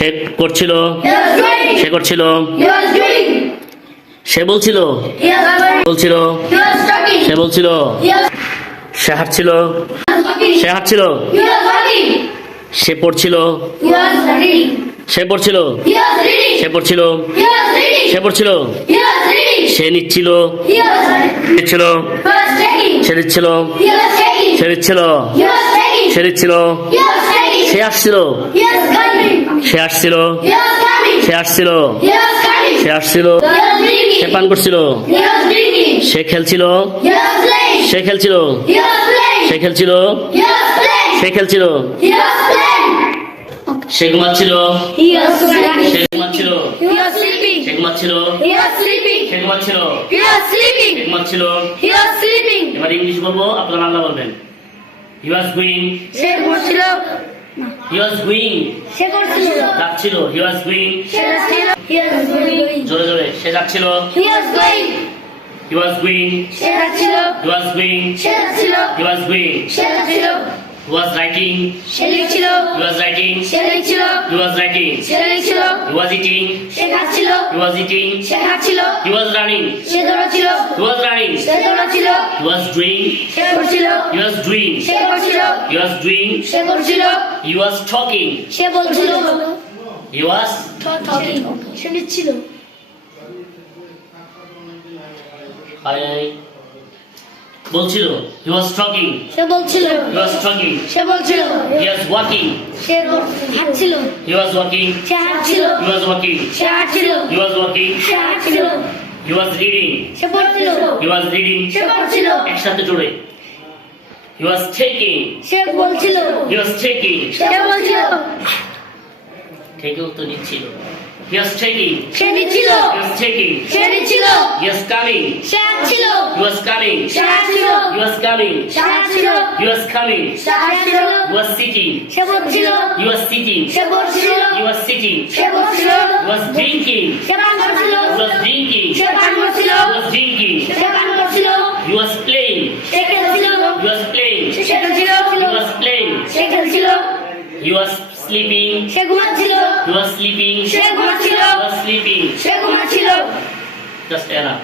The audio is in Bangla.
সে করছিল, He was doing. সে করছিল, He was doing. সে বলছিল, He was going. বলছিল, He was talking. সে বলছিল, He was say হাঁটছিল, walking. Say হাঁটছিল, He was walking. সে পড়ছিল, He was reading. সে পড়ছিল, He was reading. সে পড়ছিল, He was reading. সে পড়ছিল, He was reading. সে নিচ্ছিল, He was নিচ্ছিল, taking. সে দিচ্ছিল, He was taking. সে দিচ্ছিল, He was taking. সে দিচ্ছিল, He was taking. সে আসছিল, He was coming. সে আসছিল, He was coming. সে আসছিল, He was coming. সে আসছিল, He was drinking. সে পান করছিল, He was drinking. সে খেলছিল, He was playing. সে খেলছিল, He was playing. সে খেলছিল, He was playing. সে খেলছিল, He was playing. সে ঘুমাচ্ছিল, He was সে ঘুমাচ্ছিল, He was sleeping. সে ঘুমাচ্ছিল, He was sleeping. সে ঘুমাচ্ছিল, He was সে sleeping. ঘুমাচ্ছিল। He was sleeping. এবার ইংলিশ বলবো, আপনারা বাংলা বলবেন। হি ওয়াজ গোয়িং, সে করছিল। হি ওয়াজ গোয়িং, সে করছিল। যাচ্ছিল, হি ওয়াজ গোয়িং, সে যাচ্ছিল। He was going. জোরে জোরে, সে যাচ্ছিল, He was going. He was going, সে যাচ্ছিল। হি ওয়াজ গোয়িং, সে যাচ্ছিল। হি ওয়াজ গোয়িং, সে যাচ্ছিল। হি ওয়াজ রাইটিং, সে লিখছিল। হি ওয়াজ রাইটিং, সে লিখছিল। হি ওয়াজ রাইটিং, সে লিখছিল। হি ওয়াজ ইটিং, সে খাচ্ছিল। হি ওয়াজ ইটিং, সে খাচ্ছিল। হি ওয়াজ রানিং, সে দৌড়াচ্ছিল। হি ওয়াজ রানিং, সে দৌড়াচ্ছিল। হি ওয়াজ ডুইং, সে করছিল। হি ওয়াজ ডুইং, সে করছিল। হি ওয়াজ ডুইং, সে করছিল। হি ওয়াজ টকিং, সে বলছিল। হি ওয়াজ সে লিখছিল। বলছিল, হি ওয়াজ টকিং, সে বলছিল। হি ওয়াজ টকিং, সে বলছিল। হি ওয়াজ ওয়াকিং, সে হাঁটছিল। হি ওয়াজ ওয়াকিং, সে হাঁটছিল। হি ওয়াজ ওয়াকিং, সে হাঁটছিল। হি ওয়াজ ওয়াকিং, সে হাঁটছিল। হি ওয়াজ রিডিং, সে পড়ছিল। হি ওয়াজ রিডিং, সে পড়ছিল। একসাথে জোরে, হি ওয়াজ টেকিং, সে বলছিল। হি ওয়াজ টেকিং, সে বলছিল। থেকেও তো নিচ্ছিল, হি ওয়াজ টেকিং, সে নিচ্ছিল। হি ওয়াজ টেকিং, সে নিচ্ছিল। হি ওয়াজ কামিং, সে হাঁটছিল। হি ওয়াজ কামিং, সে হাঁটছিল। হি ওয়াজ কামিং, সে হাঁটছিল। হি ওয়াজ কামিং, সে হাঁটছিল। হি ওয়াজ সিটিং, সে বলছিল। হি ওয়াজ সিটিং, সে বলছিল। হি ওয়াজ সিটিং, সে বলছিল। হি ওয়াজ ড্রিঙ্কিং, সে পান করছিল। হি ওয়াজ ড্রিঙ্কিং, সে পান করছিল। হি ওয়াজ ড্রিঙ্কিং, সে পান করছিল। হি ওয়াজ প্লেইং, সে খেলছিল। হি ওয়াজ প্লেইং, সে খেলছিল। হি ওয়াজ প্লেইং, সে খেলছিল। হি ওয়াজ স্লিপিং, সে ঘুমাচ্ছিল। হি ওয়াজ স্লিপিং, সে ঘুমাচ্ছিল। হি ওয়াজ স্লিপিং, সে ঘুমাচ্ছিল। জাস্ট এরা